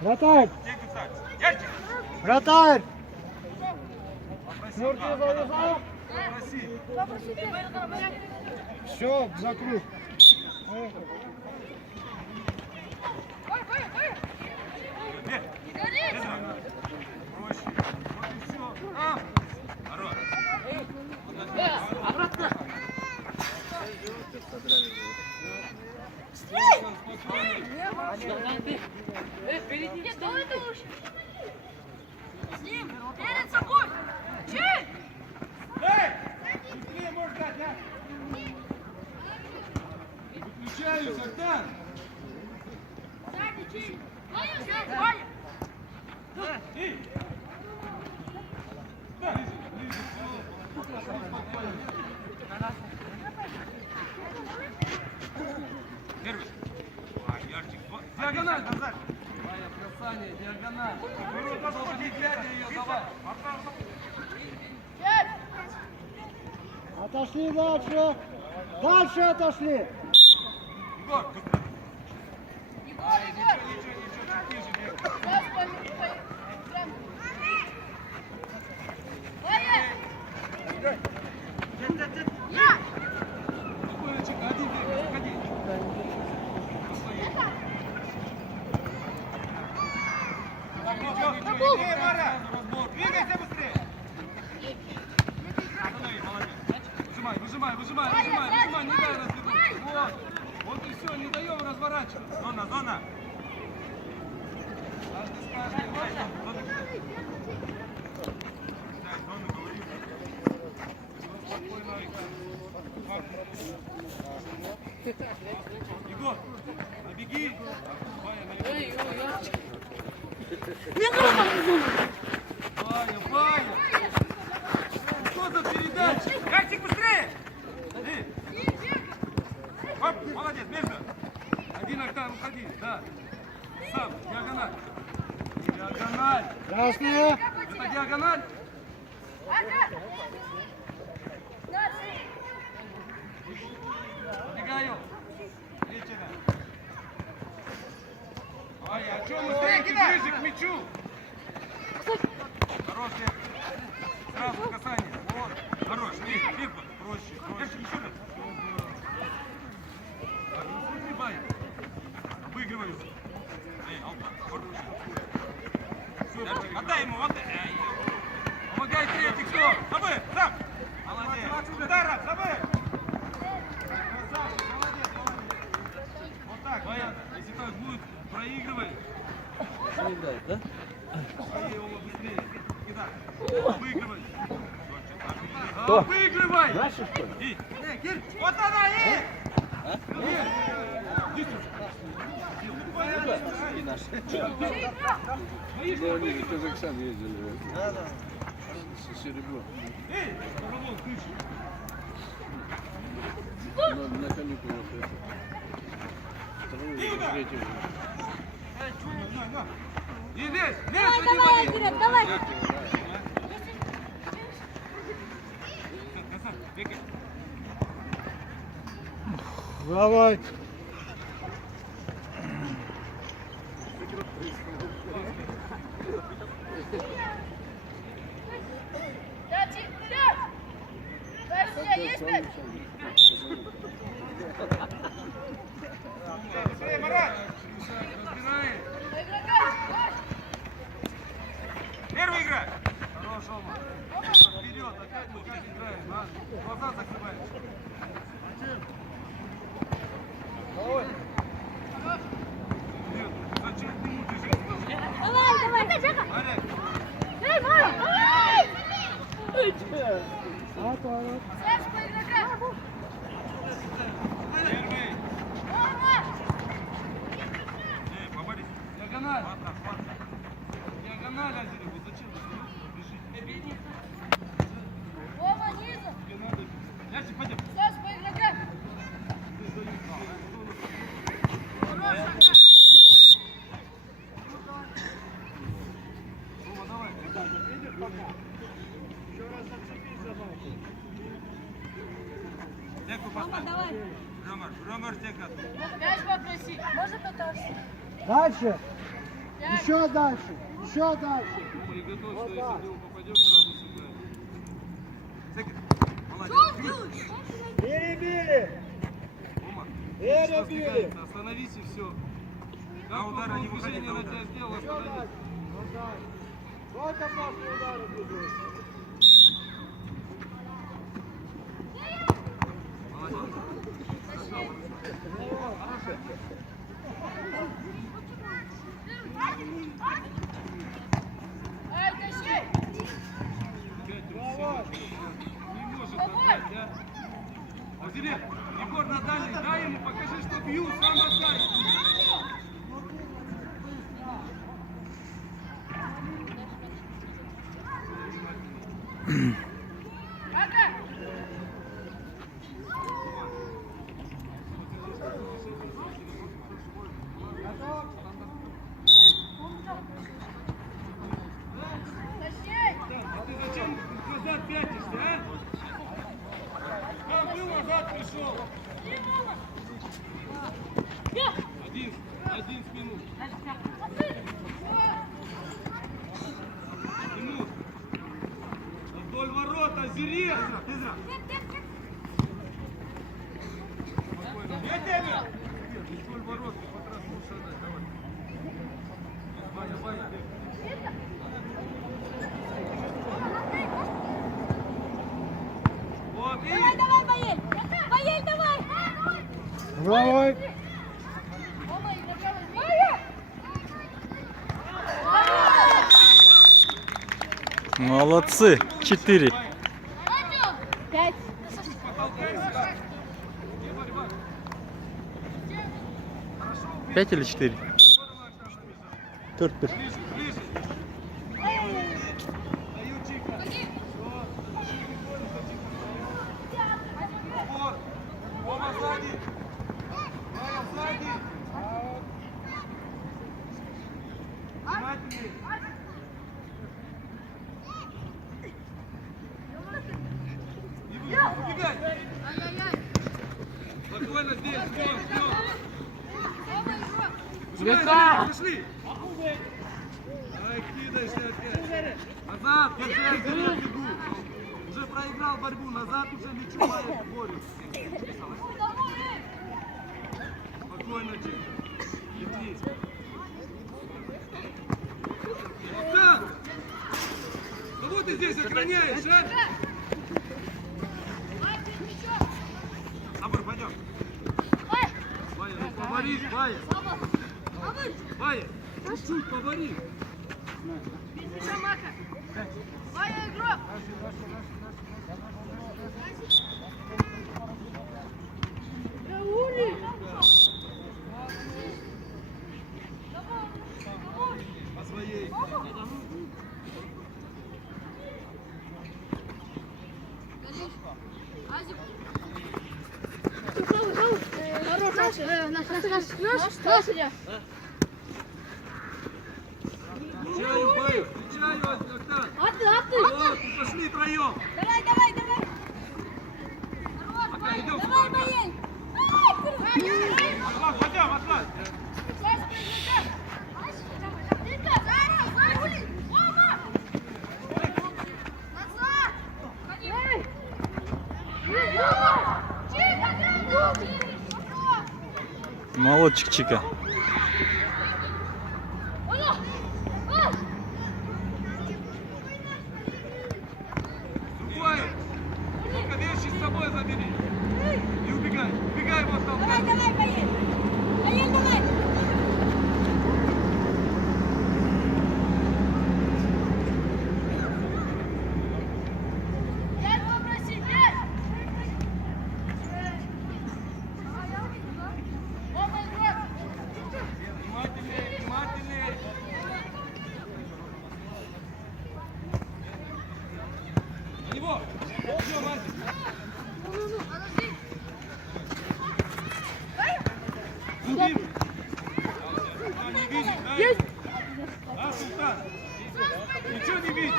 Вратарь! Вратарь! Мурки завязал. Все, закрыл. Впереди, что это уж? С ним, перед собой! Чей! Эй! Быстрее можешь дать, да? Выключаюсь, Актан! Сзади, чей! Чей, Ваня! Эй! Первый. Диагональ, назад. Ваня, в касание, диагональ. Не глядя ее, давай. Отошли дальше. Дальше отошли. Егор, быстро. Егор! Ничего, ниже, Сейчас поехали. Ваня! Я! Спокойничек, один бегай, уходи. Ничего, эй, Мара, двигайся быстрее. Останови, молодец. Выжимай, не дай развернуть. Вот и все, не даем разворачиваться. Зона. Каждый с каждым, зона. Дай, зону говори. Спокойно играй. Егор, набеги. Ваня. Что за передача? Мячик быстрее! Оп, молодец, между. Один Актан, уходи, да. Сам, диагональ. Диагональ. Красная. Это диагональ? Убегаю. Вечера. Ай, а что мы ближе к мячу? Хорош, Лев. Сразу касание. Вот. Хорош. Лев, проще. Еще раз. Обыгрываюсь. Все, отдай ему, отдай. Помогай третий, кто? Забы, сам. Молодец. Ударом, забы. Красавчик, молодец. Вот так, понятно. Если так будет, проигрывай. Проиграет, да? Быстрее его, быстрее. Кидай. Выигрывай. Кто? Выигрывай. Дальше, что ли? Вот она и! И наши. Да, они же в Казахстан ездили. Да. Серебро. Эй, Коровол, ключ. На каникулах это. Второй или третий уже. И лезь, Давай, Кирилл, давай! Давай. Есть мяч? Быстрее, Марат! Разбирай! Первый игра! Хорош, Ома! Вперед, опять мы как играем, а? Глаза закрываем. Вперед, зачем ты бежишь? Давай, Жека! Марек! Эй, Мара! Давай! Отворот. Саш, по игрокам! Первый! Мама! Поборись! Диагональ! Диагональ, Азеров, вот зачем вы бежите? Вова, низом! Тебе надо... Ящик, пойдем! Саш, по игрокам! Рома, давай! Деку поставь! Давай! Ромар, Ромар, дека! Мяч попроси! Можно пытаться? Дальше. Мяч! Еще дальше. Еще дальше. И готов, Вот что так. если ты попадешь, сразу сыграешь. Цикл. Что Молодец. он делает? Перебили. Рома, Перебили. что сдвигается, остановись и все. Да, удара не выходи, на тебя сделал, Еще остановись. дальше. Вот так. Вот опасные удары будут. Эй, тащи! Опять не может отдать, а? Азелет, Егор на дальний, дай ему, покажи, что бью, сам отдай. Ага! Тащи! А ты зачем назад пятишься, а? Там был, назад пришел. Один спину. Спину. Вдоль ворот, Азерет. Спокойно. Я тебя. Вдоль ворот, ты по трассе будешь отдать, давай. Ваня, Ваня, бегай. Вот, и... Давай, давай, Боель! Боель, давай! Давай. Молодцы. 4. 5. Потолкайся. 5 или 4? 4. Ближе, ближе. Даю чика. Вот. Рома сзади. Рома сзади. Внимательней. Не убегай. Спокойно здесь, ждем, ждем. Ужимай, пошли. Ай, кидаешься опять. Назад, держи, вперед бегу. Уже проиграл борьбу, назад уже мячевая борется. Спокойно, Чик. Иди. Да! Кого ты здесь охраняешь, а? Абр, пойдем. Ваня, ну повори, Ваня. Ваня, чуть-чуть повори. Ваня, игрок! Раули! По своей. Включаю, Баю, включаю, Октан. Вот, пошли троем. Давай, давай, давай! Пока идем Давай, сюда. Боель! Атлас, пойдем, Атлас. Молодчик Чика. Другой. Только вещи с собой забери. И убегай. Убегай вот там. Давай, давай, Боель! Боель, давай! Пять попроси, 5! Оба игрок! Внимательнее, внимательнее. На него. Все, Мартин. Подожди! Зубим. А, не видит, да? А, Султан? Ничего не видит.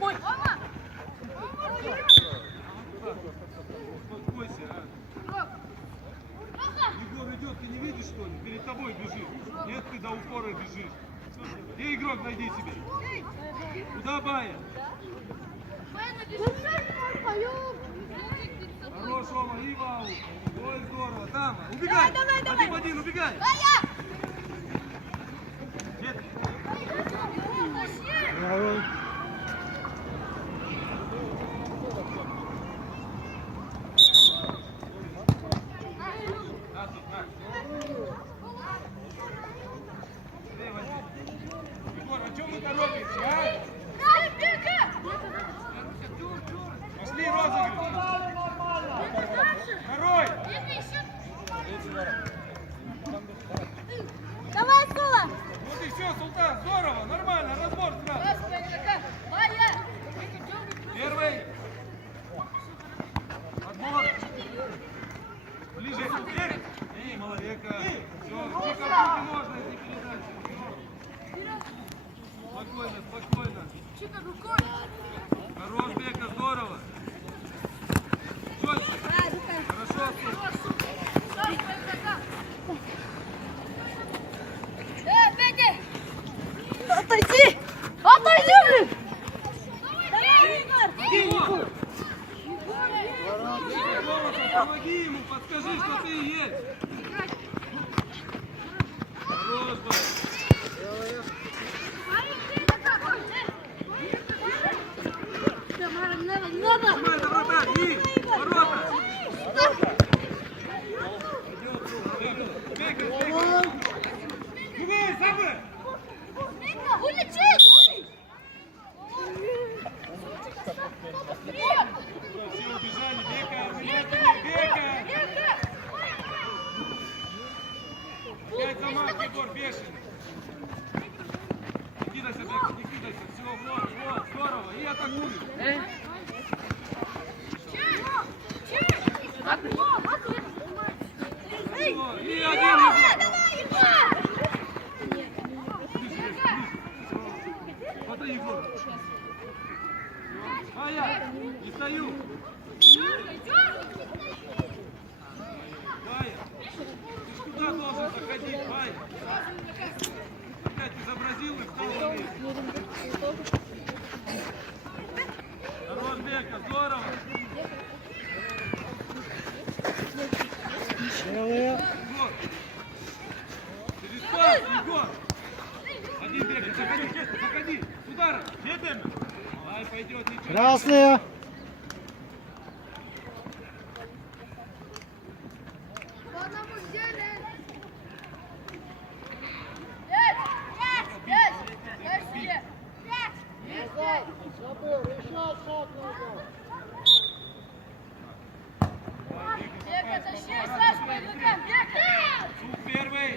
Ой, Ома! Успокойся, а. Егор идет, ты не видишь, что ли? перед тобой бежит. Нет, ты до упора бежишь. Где игрок, найди себе. Куда Бая? Хорош, Рома, и вау. Ой, здорово. Там, убегай. Один в один, убегай. Нет. Браво. На тут, на. Слева. Егор, а что вы торопитесь, а? Пошли розыгрыш. Второй. Давай, Сула! Вот и все, Султан, здорово, нормально, разбор сразу. Первый. Отбор. Ближе. Эй, молодец. Все, тихо, не можно, не передать. Спокойно, спокойно. Хорош, Бека, здорово. Четко. Хорошо. Отойди! Отойди, блин! Егор! Помоги ему, подскажи, что ты и есть. Хорош, Бай. Нажимай на врата, и ворота. Бега, бега. Бегай, Сабы. Все убежали, Бека, Бека. Опять замах, Егор, бешеный. Не кидайся, Бека, не кидайся. Все, вот, здорово. И атакуй. Все, и один, Егор. Смотри, Егор. А я не стою. Бая, ты ж куда должен заходить, Бая? Опять изобразил и встал на месте. Хорош, Бека, здорово. Белые. Егор. Через пас, Егор. Один Бека, заходи, заходи. С ударом. Ай, пойдет, ничего. Красные. Назад. Забыл. Еще шаг назад. Суд первый.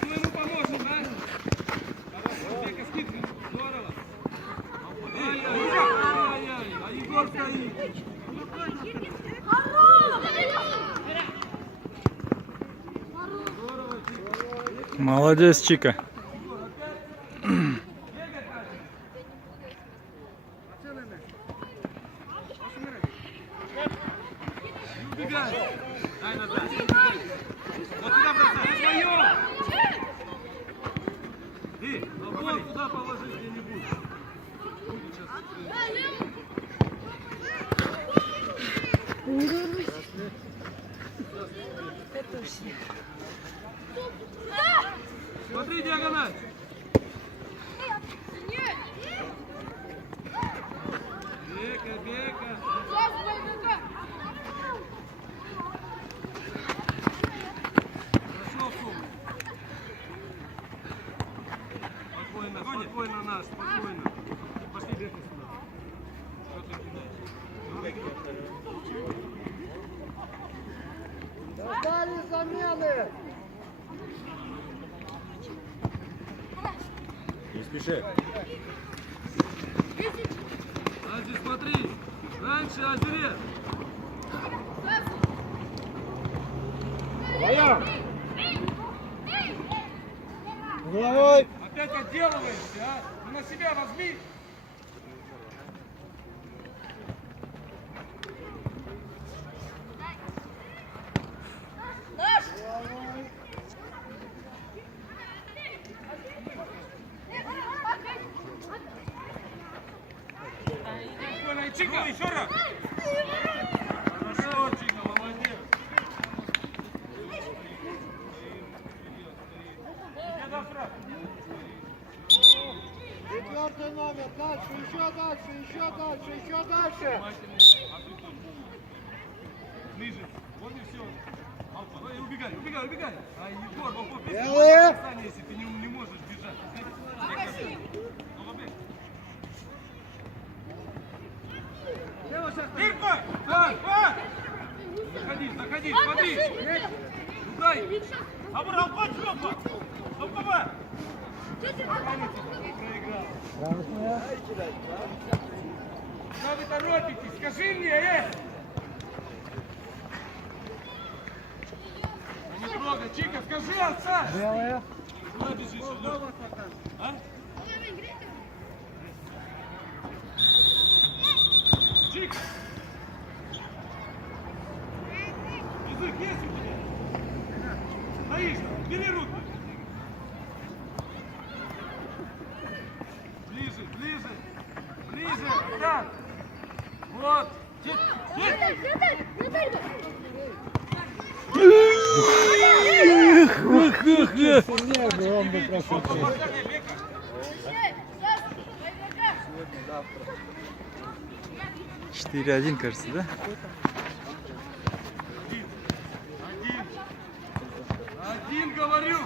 Кто ему поможет, а? Хорошо, Бека скидка. Здорово. Ай-яй-яй, а Егор стоит. Здорово, Чика. Молодец, Чика. Убегай. Дай назад. Вот сюда бросай, твое. Ты, вот туда положи где-нибудь. Будет сейчас. Смотри, диагональ. Бека, Бека. Хорошо, Фу. Спокойно, спокойно, наш, спокойно. Пошли, Бека, сюда. Что ты кидаешь? Дождались замены. Не спеши. Ази, смотри. Раньше Азерет. Твоя. Головой. Опять отделываешься, а? Ну на себя возьми. убегай. А, Егор, Попов, Белые. если ты не можешь бежать. Ну, побег. Ирко! Заходи, смотри. Дай. Абрал, под жопу. Стоп-кова. Куда вы торопитесь? Скажи мне, Не трогай, Чика, скажи, отца! Белая. Куда бежишь? А? Чика! Язык есть у тебя? Стоишь, бери руку. Ближе, так. Вот. Сильнее, он бы просто. 4-1, кажется, да? Один говорю.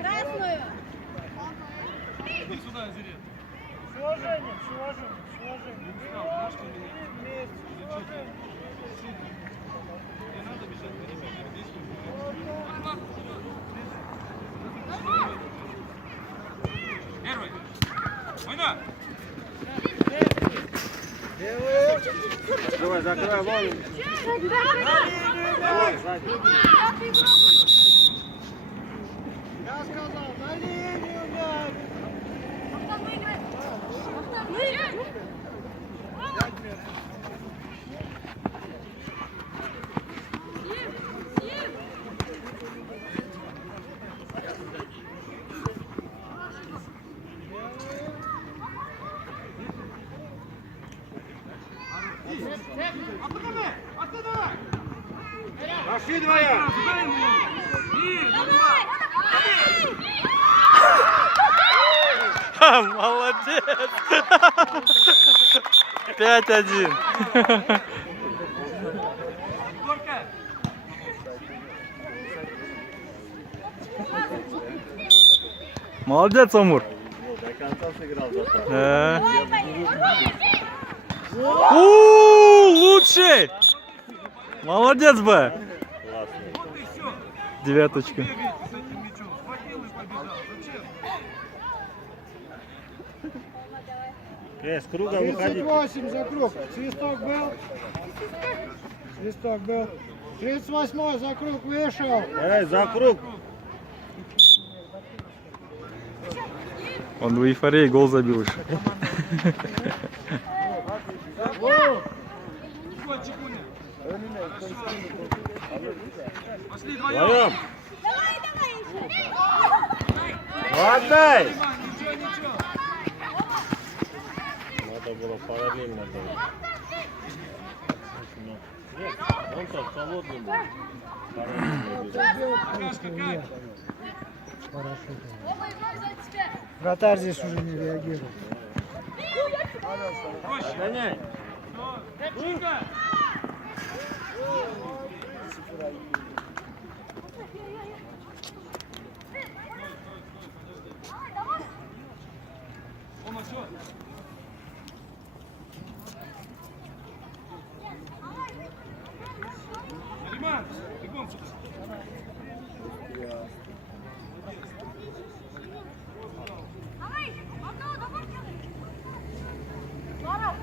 Красную! Иди сюда, Азирет. С уважением, с уважением, с уважением. Вместе, с уважением. Не надо бежать, не бежать. Первый. Война. Давай, закрывай вон. Я сказал, на линию мяч. Пошли двоя. Дай ему. И, Давай! Ха, молодец! 5-1. Горка. Молодец, Амур. До конца сыграл зато. Да. Лучший! Молодец, Б. Классный. Вот и все. Девяточка. Бегаете с этим мячом. Схватил и побежал. Зачем? С круга выходи. 38 за круг. Свисток был. Свисток был. 38 за круг вышел. За круг. Он в эйфории гол забил еще. Вот, Чекуня. Пошли вдвоем. Вдвоем. Давай! Отдай. Ничего. Надо было параллельно. Нет, он так холодный был. Параллельно бежал. Какашка, как? Вратарь здесь уже не реагирует. Проще. Гоняй. Чика. Он все. Алиман, бегом сюда. Давай! Давай! Здорово!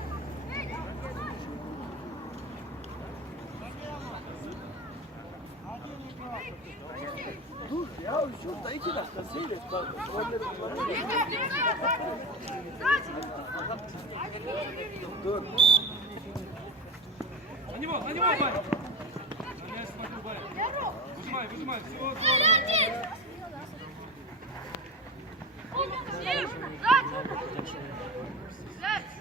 На него, Бай. На меня смотрю, Бай. Выжимай. Все, здорово. Дальше.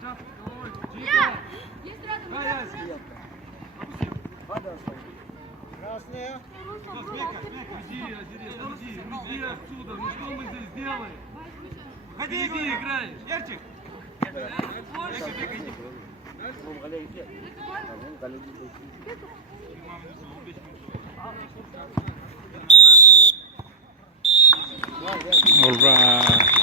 Чап. Головой. Чика. Дай, Яся. Красная. Уйди, Азирет, уйди отсюда. Ну что мы здесь делаем? Впереди играешь. Ярчик. Ура!